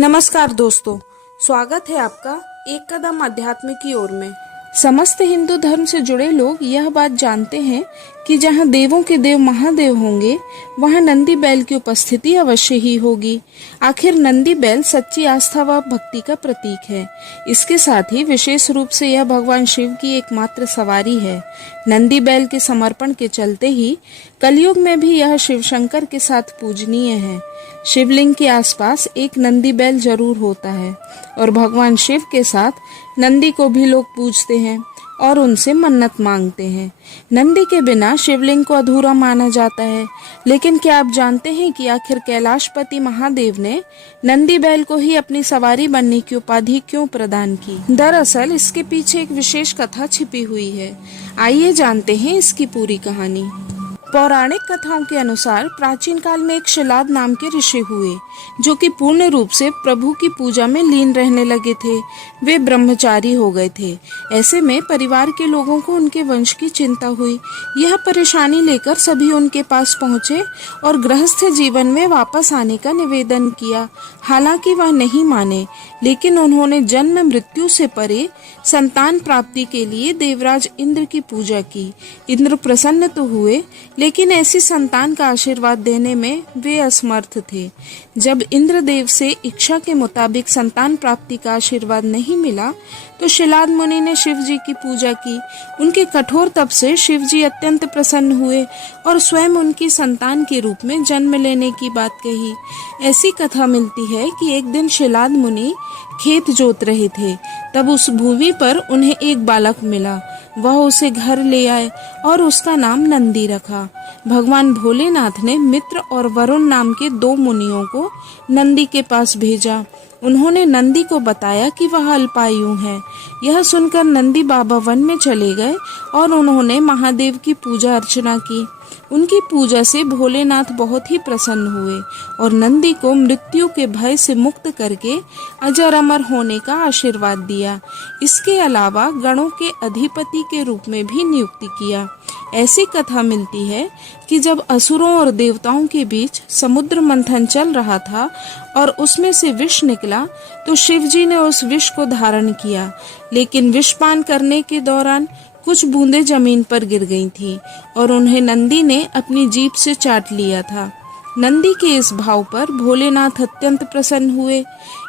नमस्कार दोस्तों, स्वागत है आपका एक कदम अध्यात्म की ओर में। समस्त हिंदू धर्म से जुड़े लोग यह बात जानते हैं कि जहाँ देवों के देव महादेव होंगे वहाँ नंदी बैल की उपस्थिति अवश्य ही होगी। आखिर नंदी बैल सच्ची आस्था व भक्ति का प्रतीक है। इसके साथ ही विशेष रूप से यह भगवान शिव की एकमात्र सवारी है। नंदी बैल के समर्पण के चलते ही कलयुग में भी यह शिव शंकर के साथ पूजनीय है। शिवलिंग के आसपास एक नंदी बैल जरूर होता है और भगवान शिव के साथ नंदी को भी लोग पूजते हैं और उनसे मन्नत मांगते हैं। नंदी के बिना शिवलिंग को अधूरा माना जाता है। लेकिन क्या आप जानते हैं कि आखिर कैलाशपति महादेव ने नंदी बैल को ही अपनी सवारी बनने की उपाधि क्यों प्रदान की? दरअसल इसके पीछे एक विशेष कथा छिपी हुई है। आइए जानते हैं इसकी पूरी कहानी। पौराणिक कथाओं के अनुसार प्राचीन काल में एक शिलाद नाम के ऋषि हुए जो कि पूर्ण रूप से प्रभु की पूजा में लीन रहने लगे थे। वे ब्रह्मचारी हो गए थे। ऐसे में परिवार के लोगों को उनके वंश की चिंता हुई। यह परेशानी लेकर सभी उनके पास पहुंचे और गृहस्थ जीवन में वापस आने का निवेदन किया। हालांकि वह नहीं माने, लेकिन उन्होंने जन्म मृत्यु से परे संतान प्राप्ति के लिए देवराज इंद्र की पूजा की। इंद्र प्रसन्न तो हुए, लेकिन ऐसी संतान का आशीर्वाद देने में वे असमर्थ थे। जब इंद्रदेव से इच्छा के मुताबिक संतान प्राप्ति का आशीर्वाद नहीं मिला तो शिलाद मुनि ने शिव जी की पूजा की। उनके कठोर तप से शिव जी अत्यंत प्रसन्न हुए और स्वयं उनकी संतान के रूप में जन्म लेने की बात कही। ऐसी कथा मिलती है कि एक दिन शिलाद मुनि खेत जोत रहे थे, तब उस भूमि पर उन्हें एक बालक मिला। वह उसे घर ले आए और उसका नाम नंदी रखा। भगवान भोलेनाथ ने मित्र और वरुण नाम के दो मुनियों को नंदी के पास भेजा। उन्होंने नंदी को बताया कि वह अल्पायु है। यह सुनकर नंदी बाबा वन में चले गए और उन्होंने महादेव की पूजा अर्चना की। उनकी पूजा से भोलेनाथ बहुत ही प्रसन्न हुए और नंदी को मृत्यु के भय से मुक्त करके अजर अमर होने का आशीर्वाद दिया। इसके अलावा गणों के अधिपति के रूप में भी नियुक्ति किया। ऐसी कथा मिलती है कि जब असुरों और देवताओं के बीच समुद्र मंथन चल रहा था और उसमें से विष निकला तो शिव जी ने उस विष को धारण किया, लेकिन विष पान करने के दौरान कुछ बूंदें जमीन पर गिर गई थी और उन्हें नंदी ने अपनी जीभ से चाट लिया था। नंदी के इस भाव पर भोलेनाथ अत्यंत प्रसन्न हुए।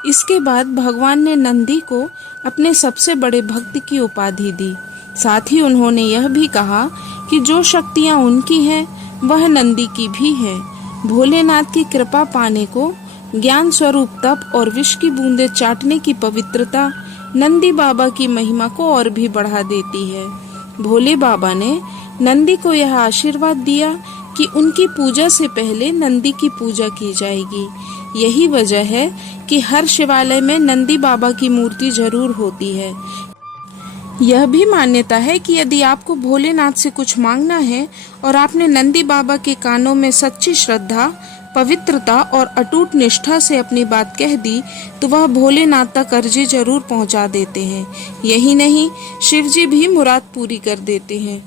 इसके बाद भगवान ने नंदी को अपने सबसे बड़े भक्त की उपाधि दी। साथ ही उन्होंने यह भी कहा कि जो शक्तियां उनकी हैं वह नंदी की भी है। भोलेनाथ की कृपा पाने को ज्ञान स्वरूप तप और विष की बूंदें चाटने की पवित्रता नंदी बाबा की महिमा को और भी बढ़ा देती है। भोले बाबा ने नंदी को यह आशीर्वाद दिया कि उनकी पूजा से पहले नंदी की पूजा की जाएगी। यही वजह है कि हर शिवालय में नंदी बाबा की मूर्ति जरूर होती है। यह भी मान्यता है कि यदि आपको भोलेनाथ से कुछ मांगना है और आपने नंदी बाबा के कानों में सच्ची श्रद्धा, पवित्रता और अटूट निष्ठा से अपनी बात कह दी तो वह भोलेनाथ तक अर्जी जरूर पहुंचा देते हैं। यही नहीं, शिव जी भी मुराद पूरी कर देते हैं।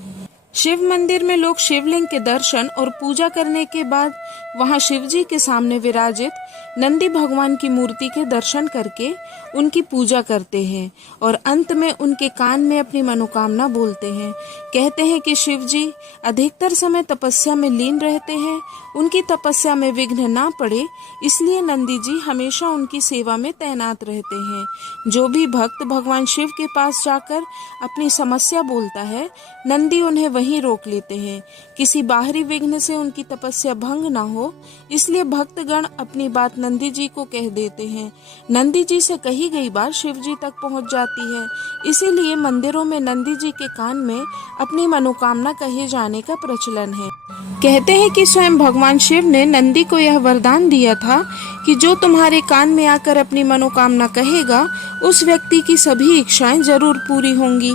शिव मंदिर में लोग शिवलिंग के दर्शन और पूजा करने के बाद वहां शिव जी के सामने विराजित नंदी भगवान की मूर्ति के दर्शन करके उनकी पूजा करते हैं और अंत में उनके कान में अपनी मनोकामना बोलते हैं। कहते हैं कि शिव जी अधिकतर समय तपस्या में लीन रहते हैं। उनकी तपस्या में विघ्न ना पड़े, इसलिए नंदी जी हमेशा उनकी सेवा में तैनात रहते हैं। जो भी भक्त भगवान शिव के पास जाकर अपनी समस्या बोलता है, नंदी उन्हें वहीं रोक लेते हैं। किसी बाहरी विघ्न से उनकी तपस्या भंग ना हो, इसलिए भक्तगण अपनी बात नंदी जी को कह देते हैं। नंदी जी से कही गई बात शिव जी तक पहुंच जाती है। इसीलिए मंदिरों में नंदी जी के कान में अपनी मनोकामना कहे जाने का प्रचलन है। कहते हैं कि स्वयं भगवान शिव ने नंदी को यह वरदान दिया था कि जो तुम्हारे कान में आकर अपनी मनोकामना कहेगा, उस व्यक्ति की सभी इच्छाएं जरूर पूरी होंगी।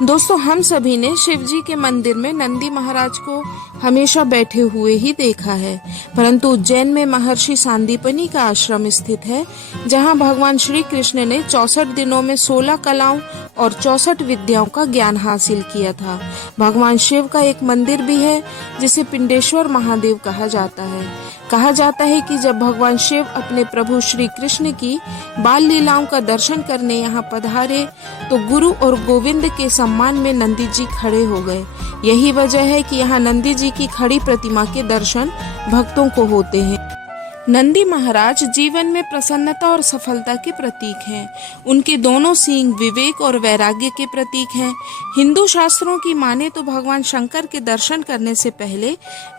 दोस्तों, हम सभी ने शिव जी के मंदिर में नंदी महाराज को हमेशा बैठे हुए ही देखा है, परंतु उज्जैन में महर्षि सांदीपनि का आश्रम स्थित है, जहां भगवान श्री कृष्ण ने 64 दिनों में 16 कलाओं और 64 विद्याओं का ज्ञान हासिल किया था। भगवान शिव का एक मंदिर भी है, जिसे पिंडेश्वर महादेव कहा जाता है। कहा जाता है कि जब भगवान शिव अपने प्रभु श्री कृष्ण की बाल लीलाओं का दर्शन करने यहाँ पधारे, तो गुरु और गोविंद के सम्मान में नंदी जी खड़े हो गए। यही वजह है कि यहाँ नंदी जी की खड़ी प्रतिमा के दर्शन भक्तों को होते हैं। नंदी महाराज जीवन में प्रसन्नता और सफलता के प्रतीक हैं। उनके दोनों सींग विवेक और वैराग्य के प्रतीक हैं। हिंदू शास्त्रों की माने तो भगवान शंकर के दर्शन करने से पहले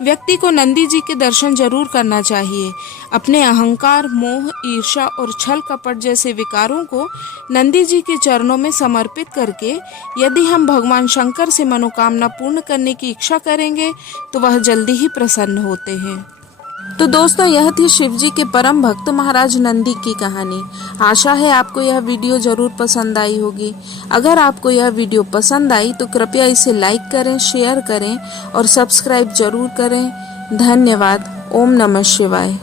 व्यक्ति को नंदी जी के दर्शन जरूर करना चाहिए। अपने अहंकार, मोह, ईर्ष्या और छल कपट जैसे विकारों को नंदी जी के चरणों में समर्पित करके यदि हम भगवान शंकर से मनोकामना पूर्ण करने की इच्छा करेंगे तो वह जल्दी ही प्रसन्न होते हैं। तो दोस्तों, यह थी शिव जी के परम भक्त महाराज नंदी की कहानी। आशा है आपको यह वीडियो जरूर पसंद आई होगी। अगर आपको यह वीडियो पसंद आई तो कृपया इसे लाइक करें, शेयर करें और सब्सक्राइब जरूर करें। धन्यवाद। ओम नमः शिवाय।